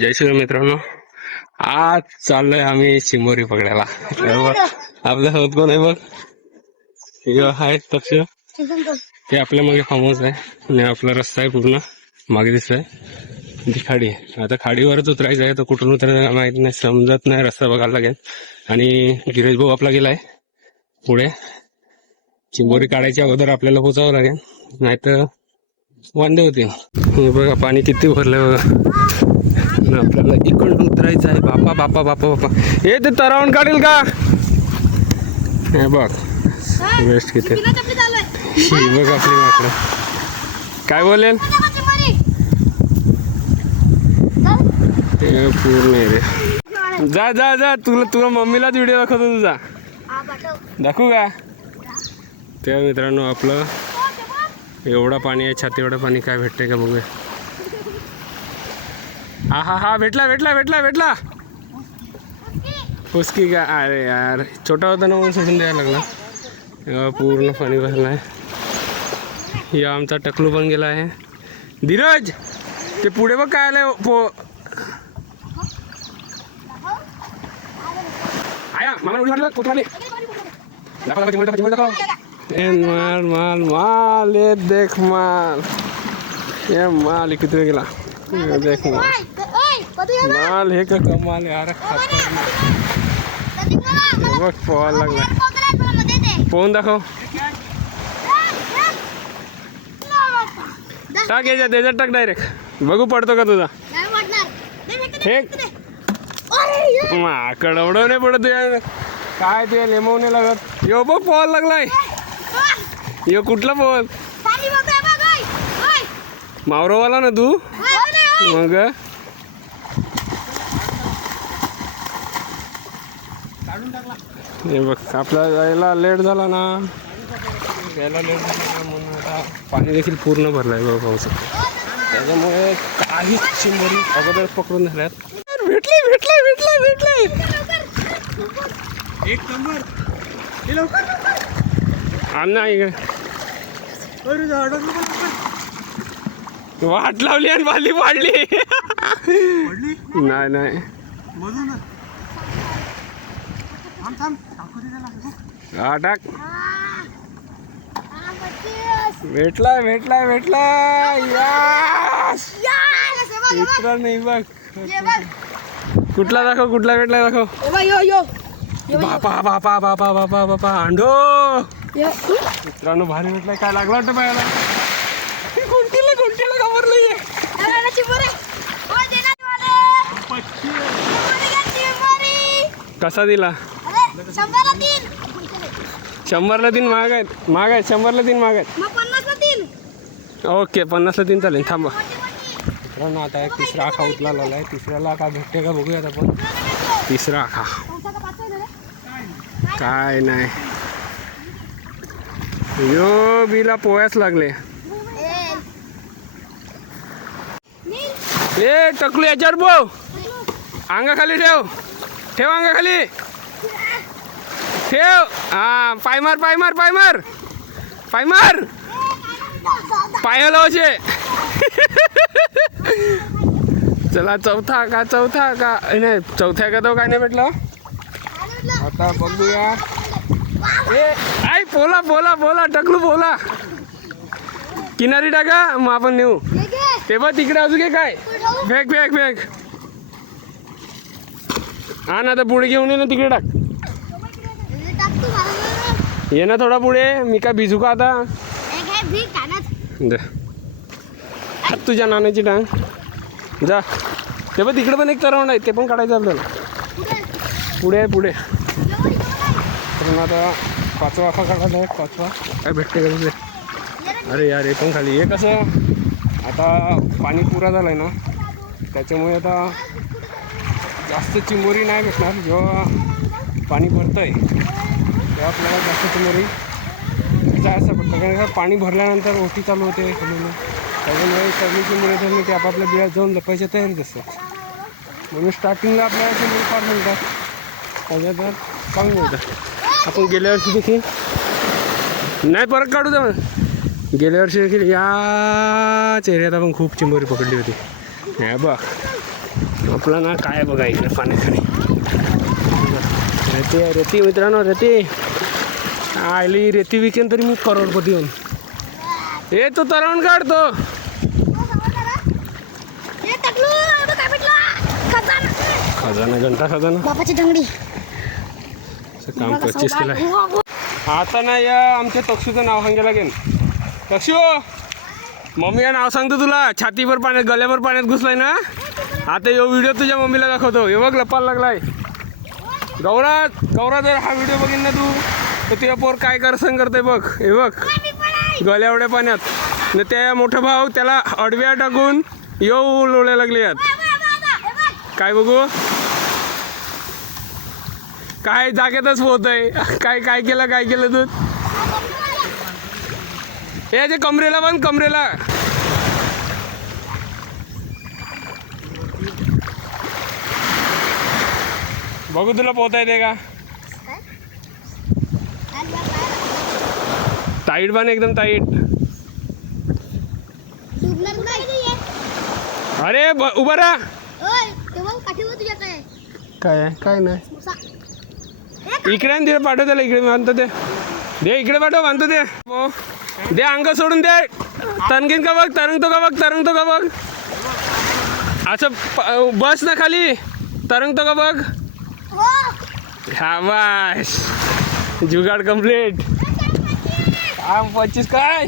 जय श्री मित्रांनो, आज चाललोय आम्ही चिंबोरी पकडायला. आपल्या सोबत कोण आहे बघ, हे आहे तक्ष, ते आपल्या मागे फार्म हाऊस आहे आणि आपला रस्ता आहे पूर्ण मागे दिसतोय ती खाडी आहे. आता खाडीवरच उतरायचं आहे, तर कुठून उतरायचं माहित नाही, समजत नाही, रस्ता बघायला लागेल. आणि गिरीश भाऊ आपला गेलाय पुढे. चिंबोरी काढायच्या अगोदर आपल्याला पोचावं लागेल, नाहीतर वांदे होते. हे बघा पाणी किती भरलंय बघा, आपल्याला इकडून उतरायचं आहे. बापा बापा बापा बापा, हे ते तरावून काढेल का? हे बघ वेस्ट किती. ही बघ आपली माकडं काय बोलेल, पूर्ण आहे रे. जा जा जा, तुला मम्मीलाच व्हिडिओ दाखवतो तुझा. दाखवू का? त्या मित्रांनो आपलं एवढा पाणी आहे, छाती एवढं पाणी, काय भेटतंय का बघूया. हा हा हा, भेटला भेटला भेटला भेटला. उसकी का? अरे यार छोटा होता ना म्हणून सोडून द्यायला लागला. पूर्ण पाणी भरलं आहे. या आमचा टकलू पण गेला आहे. धीरज ते पुढे बघ काय आलंय आया मला उडी मारलं कोतवाली. माल माल माल, ये देख माल, ये माल किती गेला, देख माल हे का कमाल यार. बघ पोहायला लागला, पोहून दाखव. टाक याच्यात, त्याच्यात टाक डायरेक्ट, बघू पडतो का तुझा. फेक माकड एवढं नाही पडत यार, काय ते लेमवणे लागत. यो बघ पोहायला लागलाय. यो कुठला पोहल, मावरोवाला ना तू मग. हे बघ आपला जायला लेट झाला ना, यायला लेट झाला ना म्हणून आता पाणी देखील पूर्ण भरलं आहे बघ पाऊस, त्याच्यामुळे काहीच चिंबोरी अगोदर पकडून झाल्यात. भेटले भेटले भेटले भेटले एक नंबर. आण इकडे, वाट लावली आणि बाली पाडली. नाही नाही हा टाक. भेटला भेटला भेटला. इतरा नाही बघ, कुठला दाखव, कुठला भेटला दाखव. बापा बापा बापा बापा बापा अंडो. मित्रांनो भारी भेटलाय. काय लागला वाटतं पायाला, कोणतीला कोणतीला घाबरलंय. कसा दिला? 100ला 3 महाग आहेत, महाग आहेत. 100ला 3 महाग आहेत. ओके 50ला 3 चालेल. थांबा मित्रांनो, आता एक तिसरा आखा उचलायला आहे. तिसऱ्याला का भेटते का बघूयात आपण. तिसरा आखा काय नाही, यो बिला पोहायच लागले. ए टकलू याच्यावर बो, अंगा खाली ठेव, ठेव अंगा खाली ठेव. हा पाय मार पाय मार पाय मार पाय मार, पायाला असे. चला चौथा का, चौथा का नाही, चौथ्या का तो काय नाही भेटला. आता बघूया. ए आई पोला पोला पोला, टकलू पोला, किनारी टाका मग आपण नेऊ. ते बघ तिकडे अजून काय, फेक फेक फेक. हा ना, आता पुढे घेऊन ये ना, तिकडे टाक. ये ना थोडा पुढे, मी काय भिजू का आता. हात तुझ्या नाण्याची टांग जा. ते बघ तिकडे पण एक तरावण आहे, ते पण काढायचं आपल्याला. पुढे आहे पुढे. तर आता 5वा आखा काढायला आहे. 5वा काय भेटते का तुझे. अरे यार हे पण खाली. हे कसं आता पाणी पुरा झालं आहे ना, त्याच्यामुळे आता जास्त चिंबोरी नाही भेटणार. जेव्हा पाणी भरतं आहे तेव्हा आपल्याला जास्त चिंबोरी जायचं पडतं, कारण का पाणी भरल्यानंतर ओटी चालू होते खालून. त्याच्यामुळे सगळी चिंबोरी धरली ते आपापल्या बिळात जाऊन लपायच्या तयारीत असतात. म्हणून स्टार्टिंगला आपल्याला चिंबोरी फार मिळतात, त्याच्यात चांगलं होतं. आपण गेल्या वर्षी देखील नाही, परत काढू द्या. गेल्या वर्षी देखील या चेहऱ्यात आपण खूप चिंबोरी पकडली होती. हे बघ आपला ना काय बघा इकडे पाण्याखाली रेती आहे. रेती मित्रांनो, रेती आली. रेती विकेन तरी मी करोडपती होऊन. हे तो तरावून काढतो. खजाना, घंटा खजाना, बापाची दंगडी काम 25 केलं. आता ना या आमच्या तक्षूचं नाव सांगायला गेलं. तक्षू, मम्मी नाव सांगतो तुला. छातीवर पाण्यात, गल्यावर पाण्यात घुसलाय ना. आता यो व्हिडिओ तुझ्या मम्मीला दाखवतो. हे बघ लपायला लागलाय. गौरा जर हा व्हिडिओ बघीन ना तू तर तुझ्या पोर काय करसन करते बघ. हे बघ गल्या एवढ्या पाण्यात. न त्या मोठा भाऊ त्याला अडव्या टाकून येऊ लोळ्या लागले यात. काय बघू, काय जागेतच होत आहे. काय केलं तू. हे जे कमरेला बांध, कमरेला. बघू तुला पोहता येते का. टाईट बांध, एकदम टाईट. अरे उभा राहा. काय नाही इकडे तिथे पाठव त्याला. इकडे बांधतो ते. दे इकडे पाठव, बांधतो ते. दे अंग सोडून दे. तणगीन का बघ, तरंगतो का बघ. असं बस ना खाली. तरंगतो का बघ. शाबाश, जुगाड कम्प्लीट. 25 काय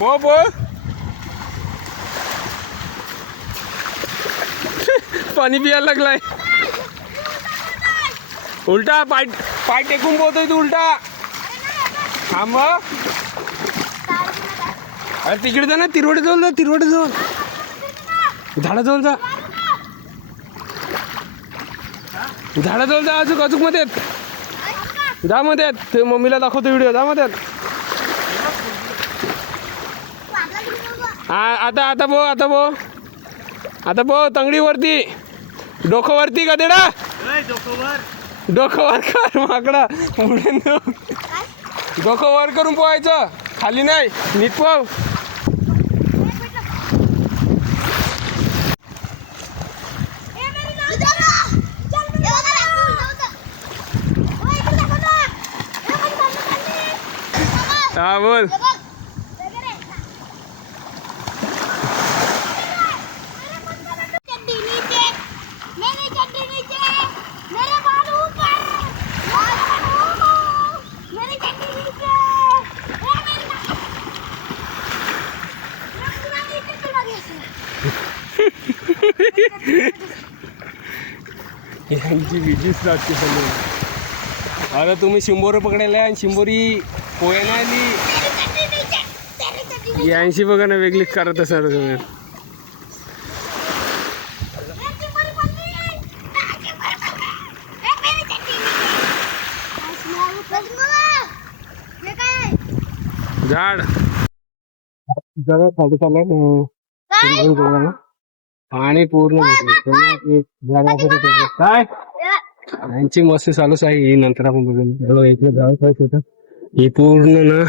पो पाणी पियायला लागलाय. उलटा पाय टेकून पोहतोय तू. उलटा थांब. अरे तिकडे जा ना, तिरवडे जवळ झाडाजवळ जा. झाडाजवळ जा. अचूक मध्ये जा. मध्ये ते मम्मीला दाखवतो व्हिडिओ. जा मध्ये. आता बो तंगडीवरती, डोकंवरती गदेडा. डोकं वर कर माकडा. डोकं वर करून पोहायचं, खाली नाही. नीट पोह. हा बोल. यांची विजीच लागते सगळं. आता तुम्ही शिंबोरं पकडायला आणि शिंबोरी पोहायला आली. यांशी बघा ना वेगळीच करत असणार तुम्ही. झाड जरा खाली चाललंय पाणी पूर्ण काय यांची मस्ती चालूच आहे. ही नंतर आपण बघून इकडे जायचं होतं. हे पूर्ण ना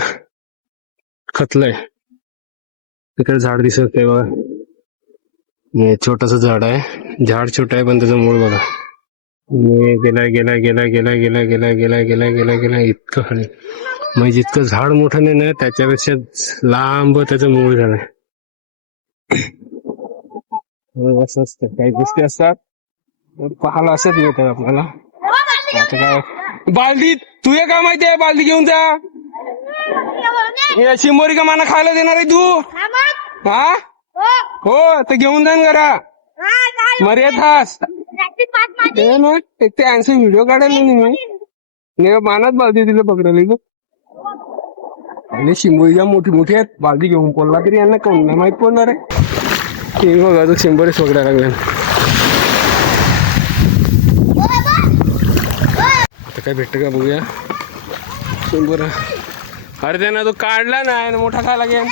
खतलंय. तिकडे झाड दिसत आहे बघा. हे छोटस झाड आहे. झाड छोट आहे पण त्याचं मूळ बघा. गेला इतकं खाली. म्हणजे जितकं झाड मोठं नाही ना त्याच्यापेक्षा लांब त्याचं मूळ झालंय. असं असतं, काही गोष्टी असतात पाहायला असंच मिळतात आपल्याला. आता काय बालदी तुझे काय माहिती आहे. बालदी घेऊन जा. शिंबोरी का माना खायला देणार आहे तू. हा हो तर घेऊन जा घरा. मर्याद हास एक ते आन्सर व्हिडिओ काढायला नाही मानात बालदी तिला पकडायला. आणि शिंबोरी मोठी आहेत. बालदी घेऊन पडला तरी यांना कोण नाही माहित पडणार आहे. ते बघा अजून शिंबोरीच पकडायला लागल्या. आता काय भेटतं का बघूया. शिंबोरा अरे त्यांना तो काढला नाही मोठा खायला गेला.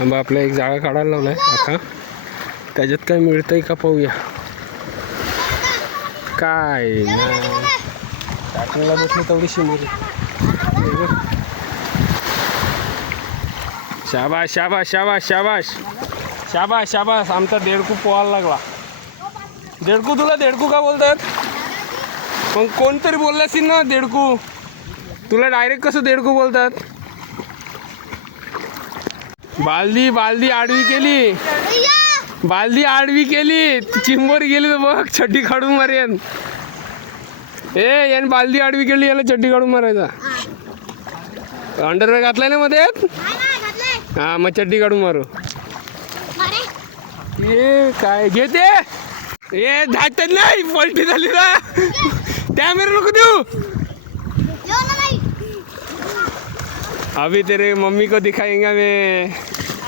आंबा आपला एक जागा काढायला लावलाय. आता त्याच्यात काय मिळतंय का पाहूया. काय टाकणीला बसली तेवढी शिंबोरी. शाबाश शाबाश शाबाश शाबाश. शाबास शाबास, आमचा देडकू पोहायला लागला. देडकू, तुला देडकू का बोलतात? मग कोणतरी बोललं असेल ना देडकू, तुला डायरेक्ट कसं देडकू बोलतात? बालदी बालदी आडवी केली, बालदी आडवी केली, चिंबर गेली तर बघ चड्डी काढून मारेन. याने बालदी आडवी केली, याला चड्डी काढून मारायचा. अंडरवेअर घातलाय ना मध्ये? हा, मग चड्डी काढून मारू. ये काय घेते? ये धाटत नाही, पलटी झाली ना. कॅमेरा नको देऊ. अभी तेरे मम्मी को दिखाएंगा मैं.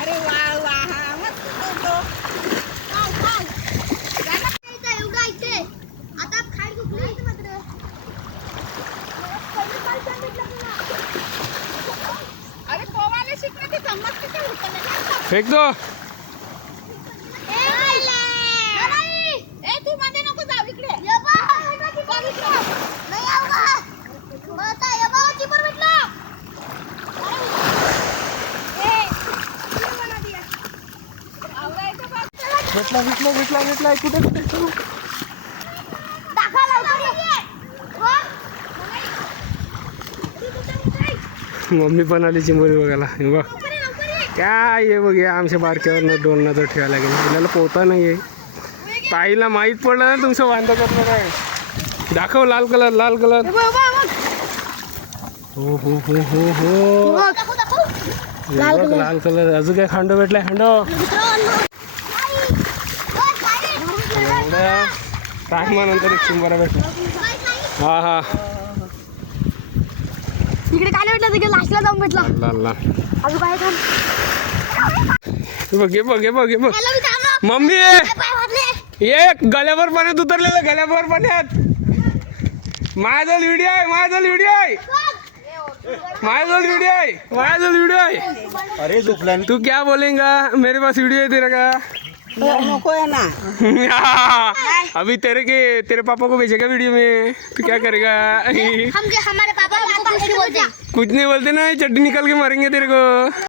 अरे वाह वाह, मस्त फोटो. अरे पोवायला शिकण्याची गंमत किती होतं ना. फेक दो. ए तू मध्ये नको जाऊ, इकडे. भेटला भेटला भेटला भेटला. कुठे कुठे? मम्मी पण आली चिंबोरी बघायला. हे बघ काय, ये बघ, या आमच्या बारक्यावर दोन नजर ठेवायला लागेल. आपल्याला पोहता नाही आहे. ताईला माहीत पडलं ना तुमचं वांदा करणार आहे. दाखव लाल कलर, लाल कलर. हो हो हो हो हो, लाल कलर. अजून काय खांडो भेटलाय? खांडो टाकमानंतर एक चिंबोरा भेटला. हा हा, इकडे काय भेटलं? तिकडे लास्टला जाऊन भेटला. लाल लाल. अजून काय काम? बघ हे बघ हे बघ हे बघ. मम्मी ये, गळ्यावर पाण्यात उतरलेलं, गळ्यावर पाण्यात. माझा व्हिडिओ आहे, माझा व्हिडिओ आहे, माझा व्हिडिओ आहे, माझा व्हिडिओ आहे. अरे झोपला तू क्या बोलेगा? मेरे पास वीडियो है तेरा का? नको आहे ना. अभी तेरे पापा को भेजेगा वीडियो में, तू क्या करेगा? हमारे पापा कुछ नहीं बोलते. कुछ नहीं बोलते ना, चड्डी निकाल के मारेंगे तेरे को.